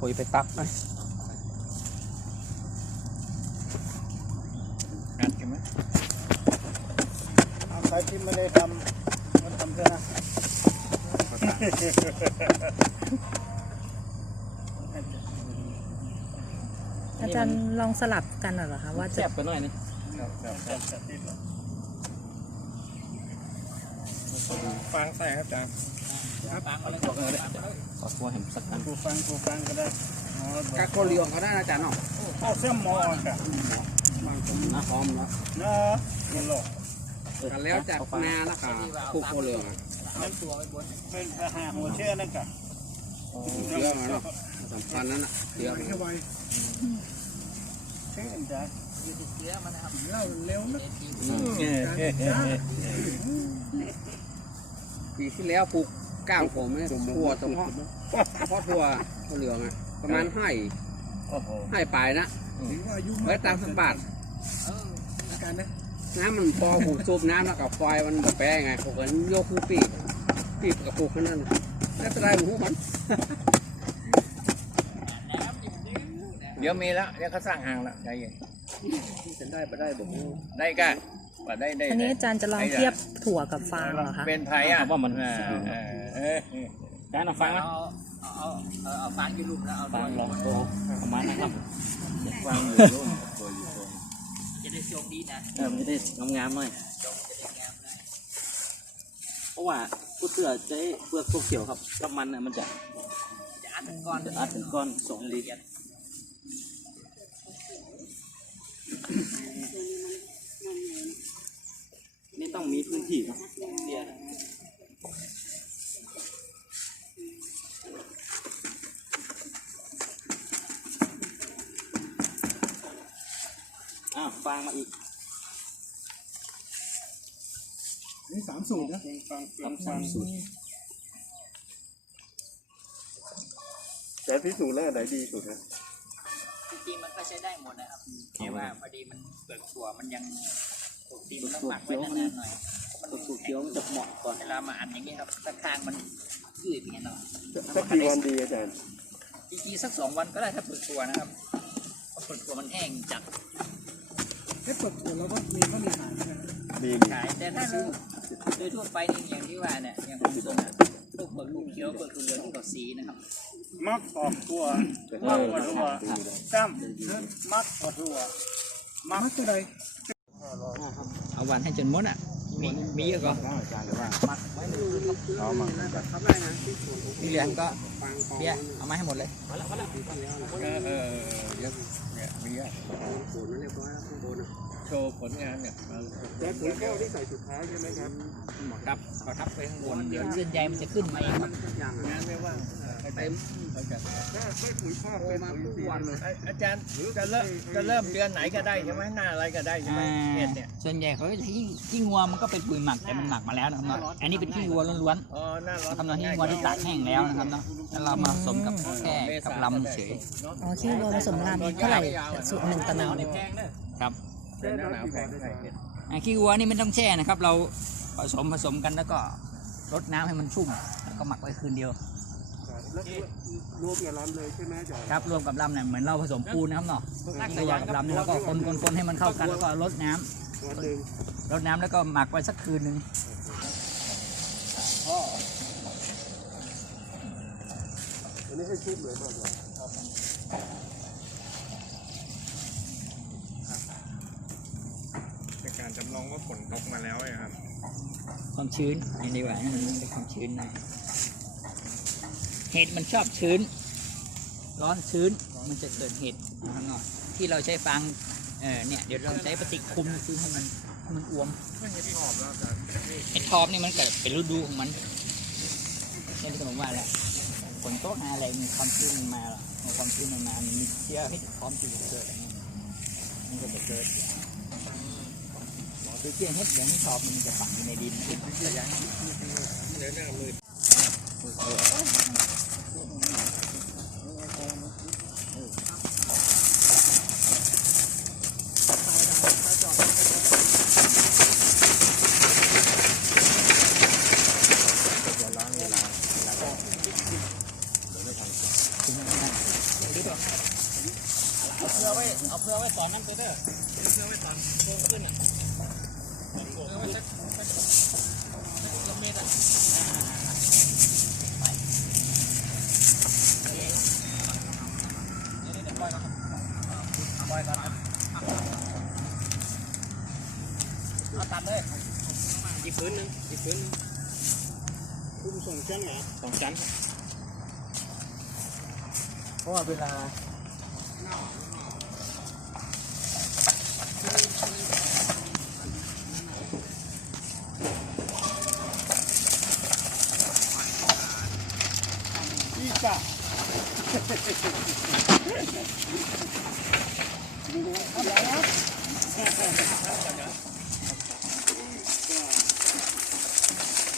คุยไปตักไปงัดใช่ไหมเอาใครที่ไม่ได้ทำมันทำเถอะนะอาจารย์ลองสลับกันเหรอคะว่าแซ่จะบไปหน่อยนึงฟังใส่ครับอาจารย์ ฟังอะไรบอกเลยขอตัวเห็นสักอันกูฟังกูฟังก็ได้กาโคเลียงเขาได้นะอาจารย์เนาะเอาเส้นหมอจ้ะนะหอมนะนะมันหลอกกันแล้วจากนาแล้วก็คูโคเลียงนตัวไว้บนเป็นอาหารหัวเชื่อนั่นกะเชื่อมาเนาะสำคัญนั่นน่ะเชื่อเข้าไปเชื่อจ้ะเล่าเร็วนะปีที่แล้วปลูก ก้างผมเนี่ยถั่วเฉพาะเฉพาะถั่วถั่วเหลืองอะประมาณให้โอ้โหให้ปลายนะถือว่าอายุไว้ตามสมบัติกันนะน้ำมันพอผูกสูบน้ำแล้วกับไฟมันแบบแปรไงผมก็โยกคือปีกปีกกับปลูกแค่นั้นแล้วจะได้หมูมันเดี๋ยวมีแล้วเดี๋ยวเขาสร้างอ่างแล้วใจเย็นจะได้ไปได้บอกได้ก็ว่าได้ได้อันนี้อาจารย์จะลองเทียบถั่วกับฟางเหรอคะเป็นไทยอะว่ามันเออเออเออ จานเอาฟังนะเอาเอาเอาฟางอยู่ลุมแล้วเอาฟังลองโตประมาณนะครับฟังอยู่รุ่นตัวอยู่ตรงจะได้โชคดีนะเออมันจะได้งามๆหน่อยจงามนะเพราะว่าผู้เสือจะเปลือกเขียวครับกับมันน่ะมันจะจะอัดเป็นก้อนจะอัดเป็นก้อนสองดีนี่ต้องมีพื้นที่ครับเดียวนะอ้าวฟางมาอีก นี่สามสูตรนะฟังฟังฟังสูตรแต่พิสูจน์แล้วไหนดีสุดนะจริงๆมันก็ใช้ได้หมดนะครับแต่ว่าพอดีมันเปลือกถั่วมันยังปกติมันต้องหมักไว้นานๆหน่อยมันตัวสูตรเขียวมันจะเหมาะก่อนเวลามาอัดอย่างนี้ครับถ้าคางมันยืดอย่างเงี้ยเนาะสักกี่วันดีอาจารย์จริงๆสักสองวันก็ได้ถ้าเปลือกถั่วนะครับเพราะเปลือกถั่วมันแห้งจัดให้เปิดตัวแล้วก็มีก็มีขายดีขายแต่ถ้าซื้อ โดยทั่วไปนี่อย่างที่ว่าเนี่ยอย่างผมส่งอะพวกเปลือกลูกเขียวเปลือกถั่วเหลืองที่เขาสีนะครับ มักออกตัวมักออกตัวจ้ำมักออกตัวมักตัวใดเอาวันให้จนหมดอะมีมีเยอะก็เอามามีเหลืองก็เบี้ยเอามาให้หมดเลยเออเออเดี๋ยวเนี่ยมีอะผลเรียบร้อย แล้วข้างบนอะโชว์ผลงานเนี่ยมาแต่ถุงแก้วที่ใส่สุดท้ายใช่ไหมครับครับเอาทับไปข้างบนเดี๋ยวเส้นใยมันจะขึ้นมาเองครับอย่างงานไม่ว่างเออให้เต็มเขาจัดถ้าไม่ปุ๋ยคอกโตเป็นมาปุ๋ยทุกสีวันเลยไอ้อาจารย์จะเริ่มจะเริ่มเดือนไหนก็ได้ใช่ไหมหน้าอะไรก็ได้ใช่ไหมเห็ดเนี่ยส่วนใหญ่เขาจะขี้ขี้งัวมันก็เป็นปุ๋ยหมักแต่มันหมักมาแล้วนะครับเนาะอันนี้เป็นขี้งัวล้วนอ๋อหน้าร้อนๆทำนองขี้งัวที่ตากแห้งแล้วนะครับเนาะแล้วเรามาผสมกับแค่กับลำเฉยอ๋อขี้วัวผสมลำเท่าไหร่สูตรหนึ่งตะนาวครับ เป็นหน้าหนาวแพงใช่เห็ดอ่าขี้วัวนี่ไม่ต้องแช่นะครับ เราผสมผสมกันแล้วก็รดน้ำให้มันชุ่ม แล้วก็หมักไว้คืนเดียว แล้วรวมกับลำเลยใช่ไหมอาจารย์ครับรวมกับลำเนี่ยเหมือนเราผสมปูนนะครับเนาะขี้ขยะกับลำเนี่ยเราก็คนคนคนให้มันเข้ากันแล้วก็รดน้ำวันหนึ่งรดน้ำแล้วก็หมักไว้สักคืนหนึ่งอันนี้ให้ชุบเลยป่ะอาจารย์ เป็นการจำลอง ว่าฝนตกมาแล้วไงครับ ความชื้นอย่างดีกว่าให้มันเป็นความชื้นหน่อยเห็ดมันชอบชื้น ร้อนชื้นมันจะเกิดเห็ดนะครับเนาะที่เราใช้ฟางเออเนี่ยเดี๋ยวเราใช้ปฏิคุมคือให้มันให้มันอวมไม่เห็ดหอบแล้วอาจารย์เห็ดทอปนี่มันเกิดเป็นฤดูของมันเนี่ยที่ผมว่าแหละฝนตกอะไรมีความชื้นมันมาหรอกพอความชื้นมันมามันมีเชื้อเห็ดพร้อมที่จะเกิดอะไรเงี้ยมันก็จะเกิด คือเชื้อเห็ดเดี๋ยวนี้ทอปมันจะฝังอยู่ในดินมันจะยังเดี๋ยวหน้ามืดถึงจะได้ไว้ตอนนั้นไปเด้อเสื้อไว้ตอนโค้งขึ้นอะเสื้อไว้สักสักสักกิโลเมตรอะเดี๋ยวนี้เดี๋ยวปล่อยก่อนปล่อยก่อนครับเอา ตัดเลยอีกพื้นหนึ่งอีกพื้นหนึ่งคุ้มส่งชั้นเหรอสองชั้นเพราะว่าเวลา จ้า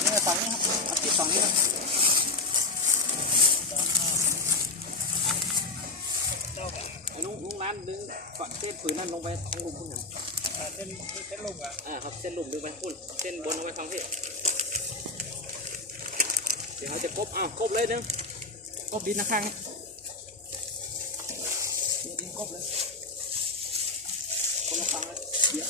เนี่ยฝั่งนี้ครับอาทิตย์ฝั่งนี้ครับลุงลุงร้านดึงก่อนเส้นผืนนั้นลงไปทั้งลุมพุ่นน่ะเส้นเส้นลงอะอ่าครับเส้นลุมดึงไปพุ่นเส้นบนเอาไว้ทางพี่เดี๋ยวเขาจะกบอ้าวกบเลยนึง บดินนะข้างนี่ดินกบเลยคนละฝั่งเลยเดี๋ยว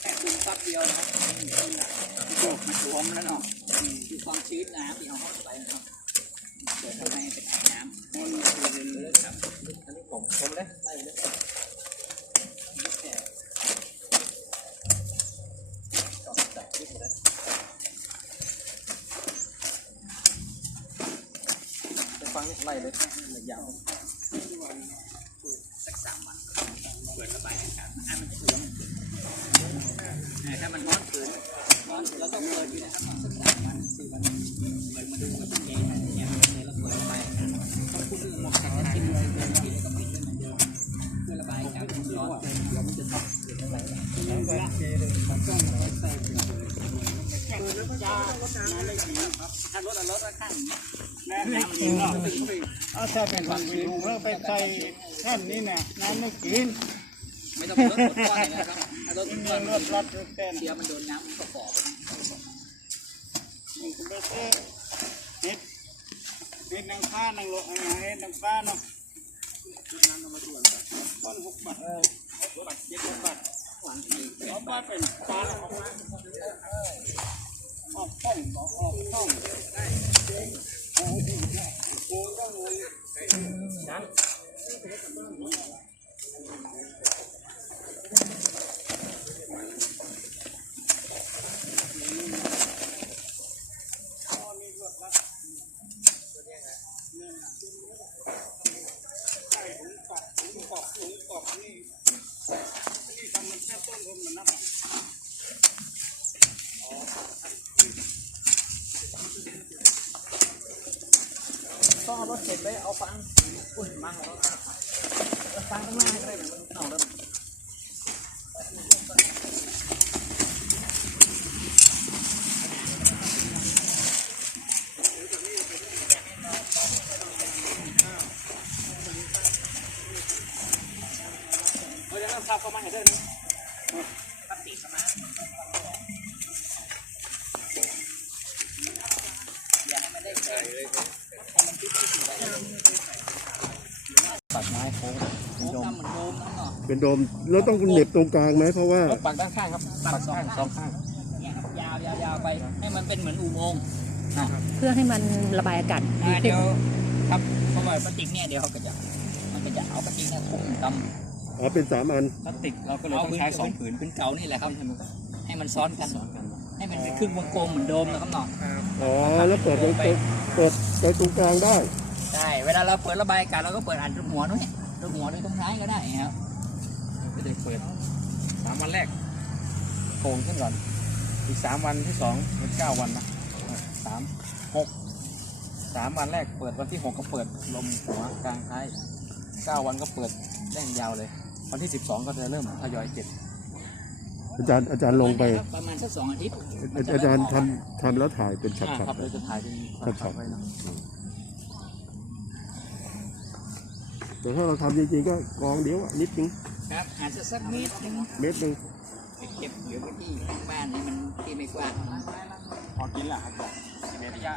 แค่คุมซับเดียวนะครับโอ้มันรวมแล้วเนาะคือความชื้นน้ำที่เอาเข้าไปนะครับเกิดทำให้เป็นไอ้น้ำ มันเลยครับอันนี้ผมผมเลยไล่ไปเลย จะฟังนี่ไล่เล ยาวสักสามวันเปิดระบายอากาศให้มันเชื้อมถ้ามันร้อนเกินร้อนแล้วก็เปิดอยู่นะครับสักสามวันสี่วันเปิดมาดูว่าเป็นเกย์อย่างเงี้ยแล้วเปิดระบายอากาศต้องพูดเรื่องหมอกแข็งกินสิบนาทีแล้วก็ปิดด้วยเหมือนเดิมเพื่อระบายอากาศร้อนเกินเดี๋ยวมันจะตกเดี๋ยวอะไรแบบแล้วก็เจเลยผมต้องใส่ถุงมือแล้วก็จ้าน้ำได้กี่ครับถ้ารถอะรถอะข้างน้ำไม่กินหรอก เอาถ้าเป็นคนไปดูแล้วไปใส่แท่นนี้เนี่ยน้ำไม่กินไม่ต้องรถหมดก้อนเลยนะครับถ้ารถกินก้เงิอนนรถรัดรถแท่นเชื้อมันโดนน้ำมันก็ฝ่อมันก็ไปเต้เฮ็ดเฮ็ดนางฟ้านางโลอะไรเฮ็ดนางฟ้าเนาะก้อนหกบาทหกบาทเจ็ดหกบาทเอาบาทเป็นปลาออกมาออกป้องบอกออกป้องโอ้โหโอ้ต้องเลย ใช่ผมกอกผมกอกผมกอกนี่นี่ทำมันแค่ ต้องเอารถเข็นไปเอาฟังอุ่นมาของเราฟังข้างหน้าก็ได้เหมือนมันเอาแล้วเราจะเริ่มซับเข้ามาให้ได้นะ ม้โค้งโค้งทำเหมือนโดมนั่นเนาะเป็นโดมแล้วต้องเหน็บตรงกลางไหมเพราะว่าปักด้านข้างครับปักข้างสองข้างเนี่ยครับยาวยาวยาวไปให้มันเป็นเหมือนอุโมงค์นะเพื่อให้มันระบายอากาศดีอ่าขึ้เดี๋นยวครับเพราะว่าพลาสติกเนี่ยเดี๋ยวเขาก็จะมันก็จะเอาพลาสติกเนี่ยทุบกอ๋อเป็นสามอันพลาสติกเราก็ำเลยเอาต้องพื้นใช้สองผืผืนนพื้นเก่านี่แหละครับให้มันซ้อนกันให้มันเป็นครึ่งวงกลมเหมือนโดมนะครับเนาะ อ๋อแล้วเปิดตรงเปิดเปิดไปตรงกลางได้ ใช่เวลาเราเปิดระบายอากาศเราก็เปิดอ่านรูปหัวนู้นเนี่ยรูปหัวด้วยตรงท้ายก็ได้ครับไม่ได้เปิดสามวันแรกโกงขึ้นก่อน อีกสามวันที่สองเป็นเก้าวันนะสามหกสามวันแรกเปิดวันที่หกก็เปิดลมหัวกลางท้ายเก้าวันก็เปิดแน่นยาวเลย วันที่สิบสองก็จะเริ่มทยอยเก็บอาจารย์อาจารย์ลงไป ประมาณสักสองอาทิตย์อาอาจารย์ทำทำแล้วถ่ายเป็นช็อ่าอตครับเราจะถ่ายเป็นครับช็อตๆไว้นะ ๆ แต่ถ้าเราทำจริงๆก็กองเดียวอะนิดนึงครับอาจจะสักเมตรหนึงเม็ดหนึงถไปเก็บเหลือไว้ที่ข้างบ้านนี่มันที่ไม่กว้างพอกินแหละครับกินเมตรยะ